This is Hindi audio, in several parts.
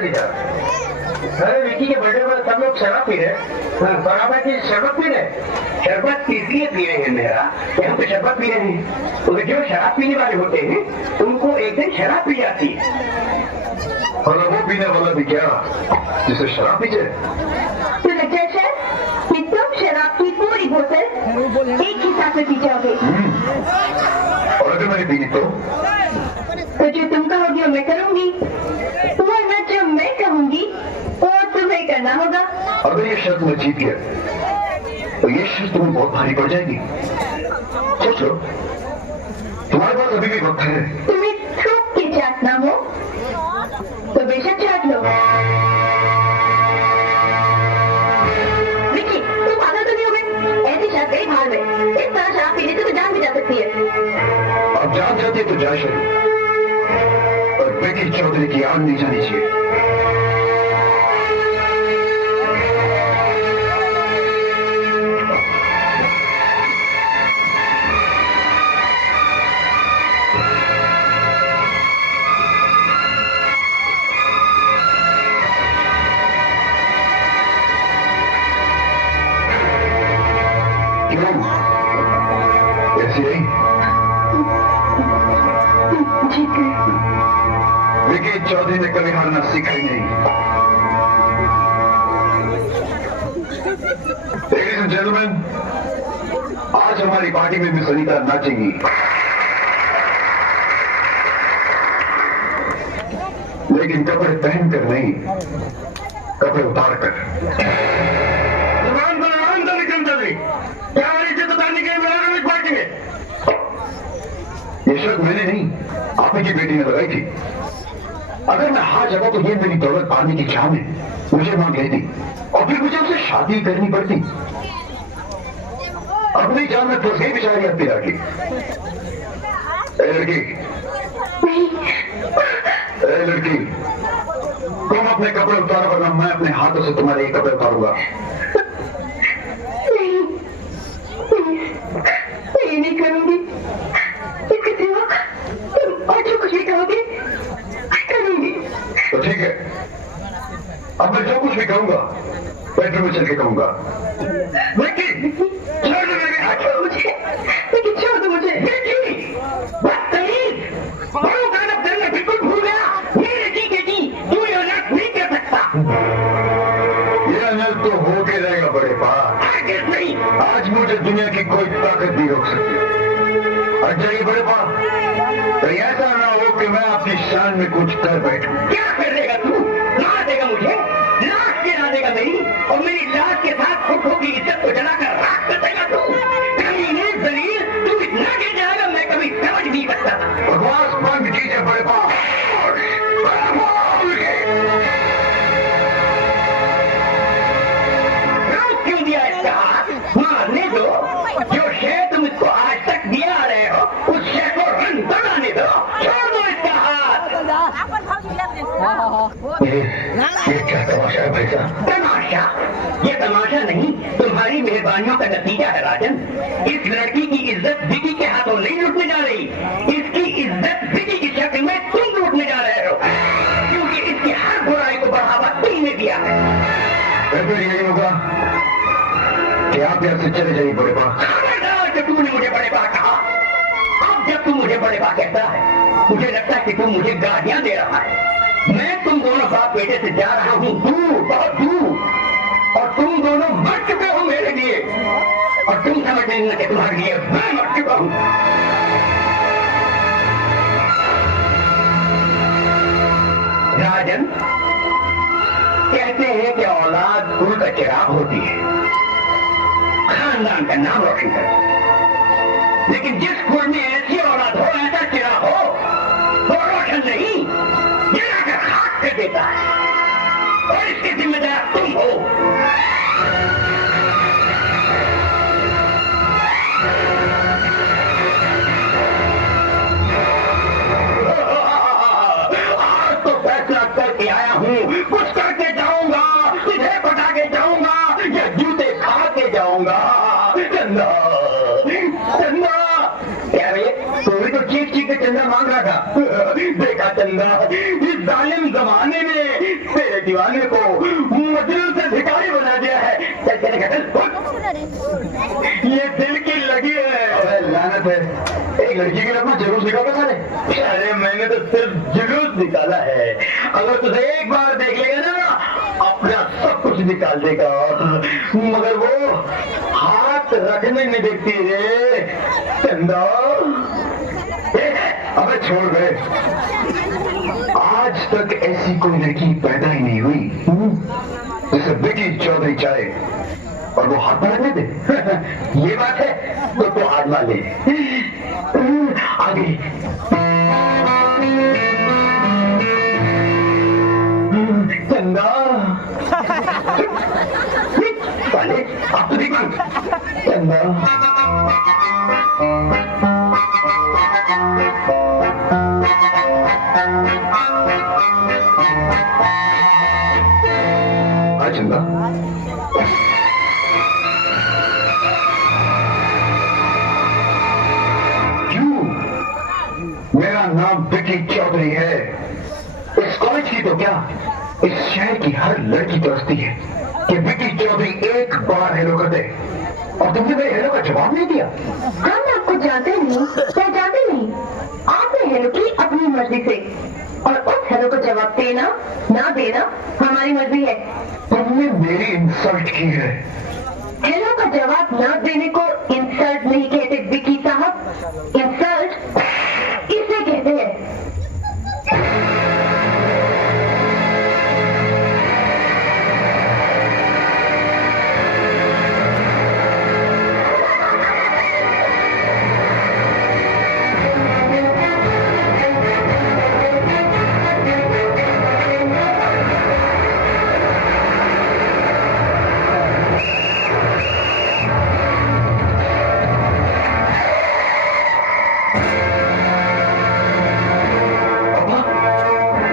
नहीं जा रहा। अरे विकी के बर्थडे पर सब लोग शराब पी रहे, बराबर की शरबत पी रहे। शरबत इसलिए पी रहे हैं मेरा, यहाँ पे शरबत पी रहे हैं, तो जो शराब पीने वाले होते हैं उनको एक दिन शराब पी जाती है। और वो पीने वाला भी क्या जिसे शराब पी जाए? तुम शराब की पूरी बोतल एक ही साथ में पी जाओगे। और अगर मैंने पी तो जो तुम कहोगी वो मैं करूंगी, वरना जो मैं कहूंगी वो तुम्हें करना होगा। अगर ये शर्त मैं जीत गया तो ये शर्त तुम्हें बहुत भारी पड़ जाएगी। सोचो, तुम्हारे पास अभी भी वक्त है। तुम्हें थूक के चाटना हो तो बेशक चाट लो। विकी, तुम पागल तो नहीं हो गए? ऐसी शराब गई भाड़ में, इस तरह शराब पीने से तो जान भी जा सकती है। अब जान जाती है तो जाए शुरू, और बेटी चौधरी की आग नहीं जानी चाहिए। ऐसी नहीं विकी चौधरी ने कभी हारना सीखा ही नहीं। लेडीज एंड जेंटलमैन, आज हमारी पार्टी में मिस अनीता नाचेंगी। लेकिन कपड़े पहनकर नहीं, कपड़े उतार कर। क्या हमारी इज्जत उतारने के लिए पार्टी में? ये शर्त मैंने नहीं, आप की बेटी ने लगाई थी। अगर मैं हार जाता तो ये मेरी दौलत पाने की चाह में मुझे मांग लेती और फिर मुझे उनसे शादी करनी पड़ती। अपनी जान में फंस गई बेचारी अपनी राखी। लड़की, लड़की, तुम अपने कपड़े उतारो वरना मैं अपने हाथों से तुम्हारे कपड़े उतारूंगा। नहीं करूंगी, इसके सिवा तुम और जो कुछ भी कहोगे करूंगी। तो ठीक है, अब मैं जो कुछ भी कहूंगा बेडरूम में चल के कहूंगा। लेकिन छोड़ मुझे, लेकिन छोड़ दो मुझे। बिल्कुल भूल गया, मेरे जी के जी तू ये अनर्थ नहीं कर सकता। ये अनर्थ तो होके रहेगा बड़े पास। नहीं, आज मुझे दुनिया की कोई ताकत नहीं रोक सकती। अच्छा ये बड़े पास, तो ऐसा ना हो कि मैं आपकी शान में कुछ कर बैठूं। क्या कर देगा तू? मार देगा मुझे, लाश गिरा देगा मेरी, और मेरी लाश के साथ खुद की इज्जत को जलाकर राख कर देगा तू। कमीने जलील, तू इतना गिर जाएगा मैं कभी समझ नहीं सकता था। बकवास बंद कीजिए बड़े पास। रोक क्यों दिया इसका हाथ? मारने दो, जो शेर तुम इसको आज तक दिया आ रहे हो उस शेर को रंग बनाने दो। छोड़ दो इसका हाथ। ये क्या तमाशा है भाई साहब? तमाशा? ये तमाशा नहीं, तुम्हारी मेहरबानियों का नतीजा है राजन। इस लड़की की इज्जत विकी के हाथों नहीं लूटने जा रही, इसकी इज्जत विकी की शक्ल में तुम लूटने जा रहे हो, क्योंकि इसकी हर बुराई को बढ़ावा तुमने दिया है। फिर यही होगा कि आप यहाँ से चले जाइए बड़े बा। खबरदार जब तुमने मुझे बड़े बा कहा। अब जब तुम मुझे बड़े बा कहता है, मुझे लगता है कि तुम मुझे गालियां दे रहा है। मैं तुम दोनों बाप बेटे से जा रहा हूँ दूर, बहुत दूर, और तुम दोनों मर चुके हो मेरे लिए, और तुम समझ लेना कि तुम्हारे लिए मैं मर चुका हूँ। राजन, कहते हैं कि औलाद कुल का चिराग होती है, खानदान का नाम रोशन करे। लेकिन जिस कुल में ऐसी औलाद हो, ऐसा चिराग हो, वो रोशन नहीं, जलाकर खाक कर देता है, और इसके जिम्मेदार तुम हो। आज तो फैसला करके आया हूँ, कुछ करके जाऊंगा, तुझे पटा के जाऊंगा या जूते खा के जाऊंगा। चंदा, चंदा, क्या रे? तू भी तो चीख चीख के चंदा मांग रहा था। देखा चंदा, इस जालिम जमाने में दीवाने को मजनू से भिखारी बना दिया है। चल चलेगा, चल उठ। ये दिल की लगी है। अरे लानत है, एक लड़की के लिए अपना जुलूस निकाला साले। अरे मैंने तो सिर्फ जुलूस निकाला है, अगर तुझे एक बार देख लेगा ना अपना सब कुछ निकाल देगा। मगर वो हाथ रखने नहीं देती रे चंदा। अबे छोड़ बे, आज तक ऐसी कोई लड़की पैदा ही नहीं हुई जिसे विकी चौधरी चाहे और वो हाथ में रखने दे। ये बात है तो आजमा ले। आगे चंदा पहले आप तो देखो चंदा। हाँ चंदा, मेरा नाम विकी चौधरी है। इस कॉलेज की तो क्या, इस शहर की हर लड़की तरसती है कि विकी चौधरी एक बार हेलो कर दे, और तुमने मेरे हेलो का जवाब नहीं दिया। हम आपको जानते नहीं, पहचानते नहीं। आपने हेलो की अपनी मर्जी से, और उस हेलो को जवाब देना ना देना हमारी मर्जी है। तुमने मेरी इंसल्ट की है। हेलो का जवाब ना देने को इंसल्ट नहीं कहते विकी साहब, इंसल्ट इसे कहते हैं।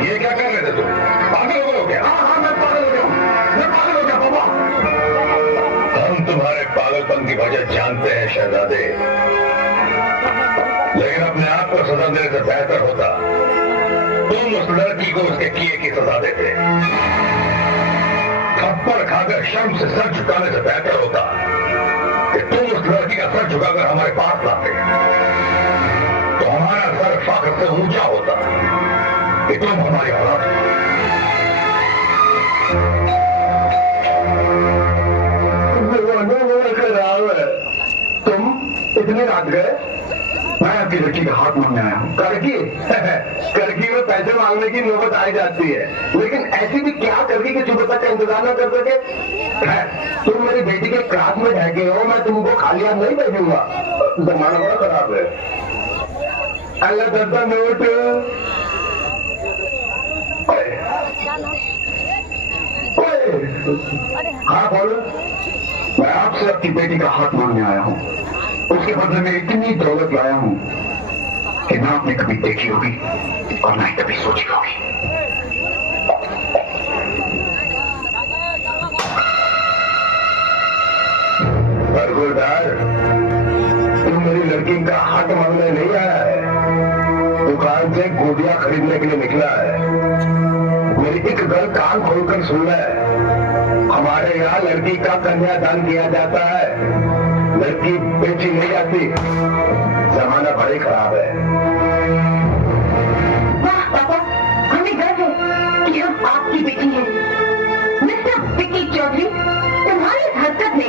ये क्या कर रहे थे तुम? पागल हो गए? हाँ हाँ, मैं पागल हो गया हूँ, मैं पागल हो गया पापा। हम तुम्हारे पागलपन की वजह जानते हैं शहजादे, लेकिन अपने आप को सजा देने से बेहतर होता तुम उस लड़की को उसके किए की सजा देते। थप्पड़ खाकर शर्म से सर झुकाने से बेहतर होता कि तुम उस लड़की का सर झुकाकर हमारे पास लाते, तो हमारा सर फख्र से ऊंचा होता कि तुम हमारी औलाद हो। तुम इतने रात गए, मैं आपकी लड़की का हाथ मांगने आया हूँ। करकी करकी में पैसे मांगने की नौबत आई जाती है, लेकिन ऐसी भी क्या करकी कि सुबह तक का इंतजार न कर सके। तुम मेरी बेटी के क्लास में ढहके हो, मैं तुमको खाली हाथ नहीं भेजूंगा। जमाना बड़ा खराब है। अल्लाह दर्दा नोट। हाँ बोलो। मैं आपसे आपकी बेटी का हाथ मांगने आया हूँ, उसके बदले में इतनी दौलत लाया हूँ कि ना आपने कभी देखी होगी और ना ही कभी सोची होगी। बरगुरदार, तुम मेरी लड़की का हाथ मांगने नहीं आया है, दुकान से गोदियां खरीदने के लिए निकला है। मेरी एक गल कान खोलकर सुन ले, हमारे यहाँ लड़की का कन्यादान किया जाता है, लड़की बेची नहीं जाती। जमाना बड़े खराब है। वाह पापा, हमें गर्व है कि हम आपकी बेटी हैं। मिस्टर विकी चौधरी, तुम्हारी इस हरकत ने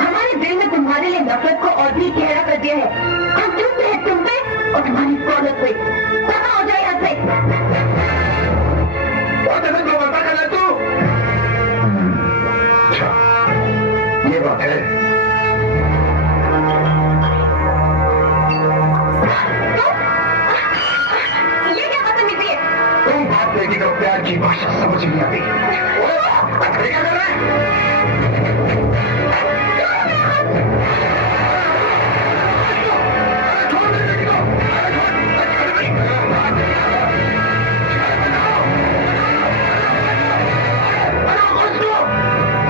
हमारे दिल में तुम्हारे लिए नफरत को और भी गहरा कर दिया है। हम चुप हैं तुम पे और तुम्हारी दौलत पे। दफा हो जाए यहाँ से। जो बता कर तू। अच्छा, ये बात है। ये क्या बदतमीजी है? तुम बाप बेटी को प्यार की भाषा समझ नहीं आती। क्या कर रहे हैं?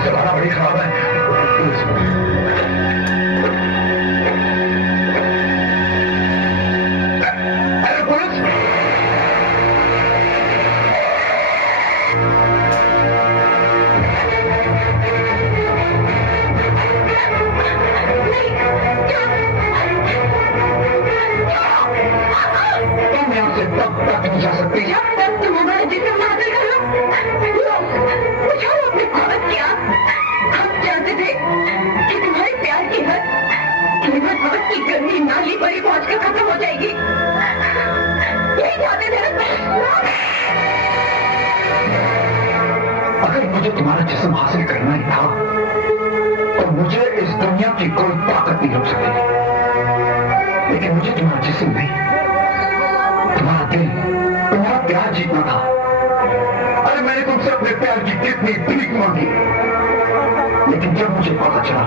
जमाना बड़ी खराब है। पुलिस! अगर मुझे तुम्हारा जिस्म हासिल करना ही था तो मुझे इस दुनिया की कोई ताकत नहीं रोक सकती। लेकिन मुझे तुम्हारा जिस्म नहीं, तुम्हारा दिल, तुम्हारा प्यार जीतना था। अरे मैंने तुमसे अपने प्यार की कितनी भीख मांगी, लेकिन जब मुझे पता चला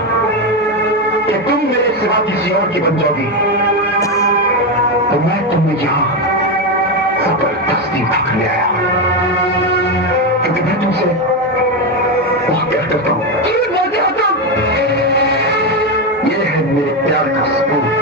कि तुम मेरे सिवा किसी और की बन जाओगी तो मैं तुम्हें यहां जबरदस्ती उठा कर ले आया, क्योंकि मैं तुमसे बहुत प्यार करता हूं। क्यों बोलते हो तुम? ये है मेरे प्यार का सबूत।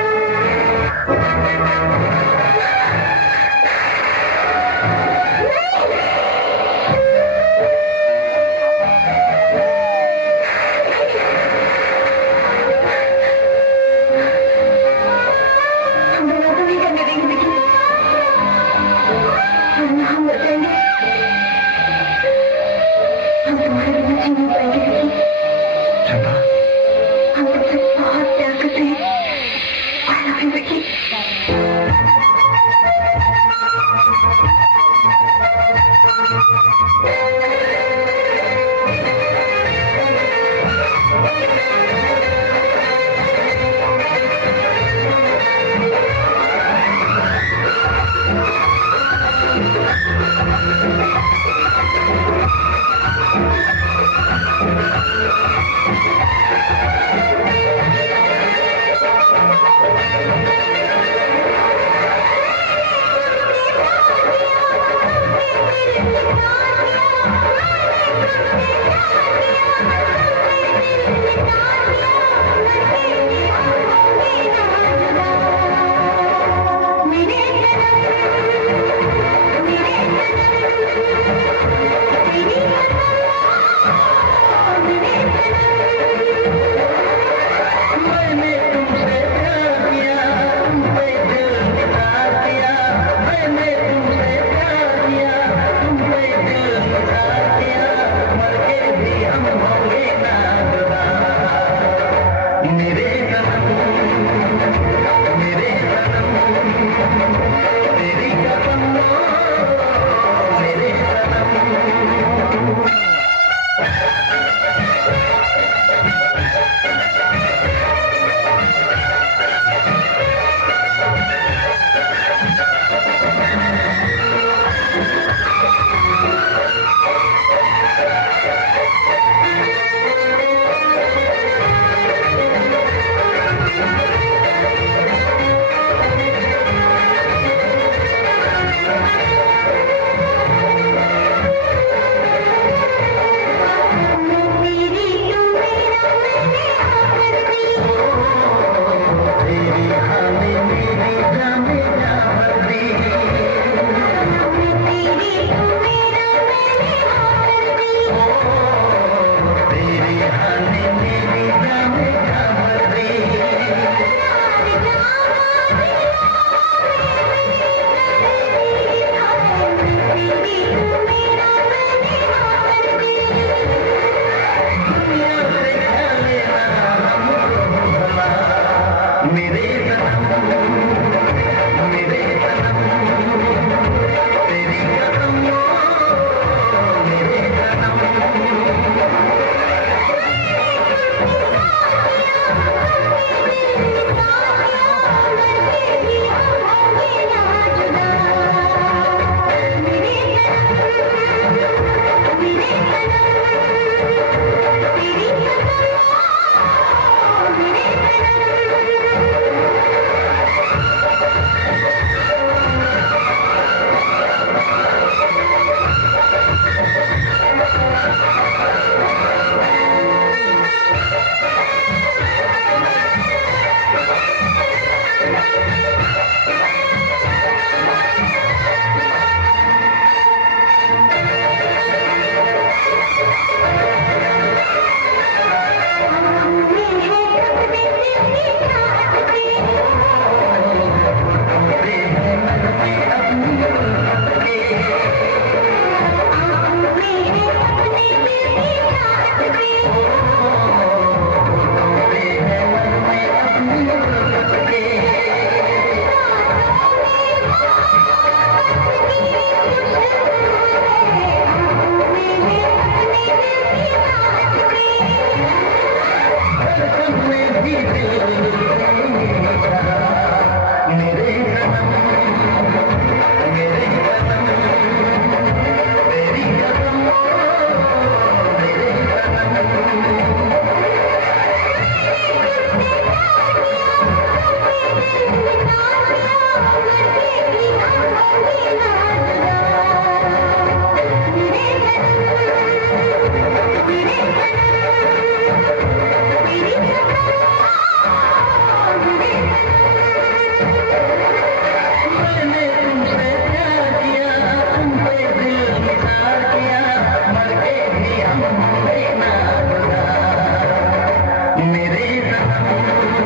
मेरे सनम